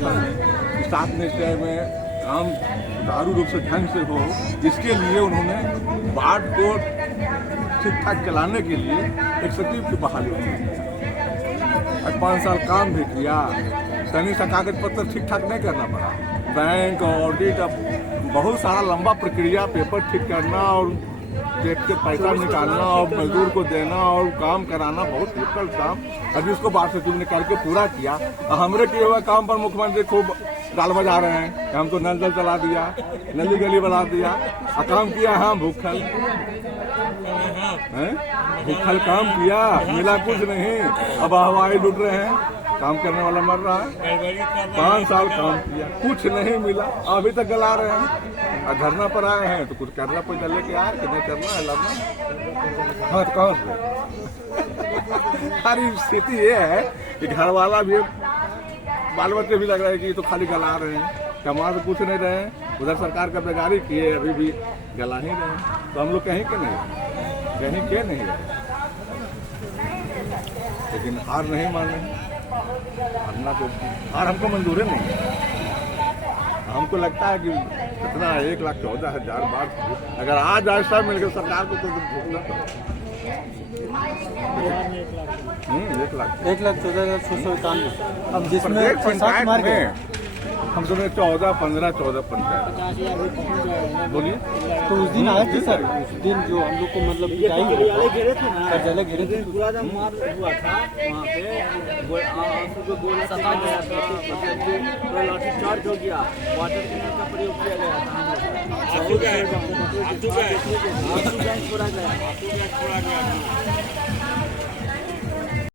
प्रशासन स्टाफ ने में काम सुचारू रूप से ढंग से हो, इसके लिए उन्होंने वार्ड को ठीक ठाक चलाने के लिए एक सचिव की बहाली की। आज 5 साल काम भी किया, सैनिक सा कागज पत्र ठीक ठाक नहीं करना पड़ा। बैंक ऑडिट, बहुत सारा लंबा प्रक्रिया, पेपर ठीक करना और टैक्स से पैसा निकालना और मजदूर को देना और काम कराना बहुत डिफिकल्ट काम। अभी उसको बात सचिव ने करके पूरा किया। हमरे किए हुए काम पर मुख्यमंत्री खूब गाल बजा रहे हैं कि हम तो नल जल चला दिया, नली गली बना दिया, काम किया। हाँ, भूखल काम किया, मिला कुछ नहीं। अब हवाई लुट रहे हैं, काम करने वाला मर रहा है। 5 साल काम किया, कुछ नहीं मिला, अभी तक गला रहे हैं। धरना पर आए हैं तो कुछ करना पैसा लेके आए कि नहीं करना है, लड़ना। हाँ, तो कौन से हमारी स्थिति ये है कि घर वाला भी, बाल बच्चे भी लग रहे हैं कि तो खाली गला रहे हैं, कमा तो कुछ नहीं रहे हैं। उधर सरकार का बेगारी किए, अभी भी गला ही रहे हैं। तो हम लोग कहीं के नहीं रहे, लेकिन हार नहीं मान रहे। हारना तो हार हमको मंजूर नहीं है। हमको लगता है कि कितना 1,14,000 बार अगर आज सब मिलकर सरकार को तो भुगतना पड़ेगा। 1,14,691। अब जिसमें पंचायत में हम सब 14 15 पंचायत। बोलिए, तो उस दिन आए थे सर, उस दिन जो हम लोग को मतलब पिटाई घेरे थे ना, कार्यालय घेरे थे, पूरा जब मार हुआ था वहाँ पे, गोला सटा गया था, पूरा लाठी चार्ज हो गया, वाटर कैनन का प्रयोग किया गया था। आंसू गैस छोड़ा गया।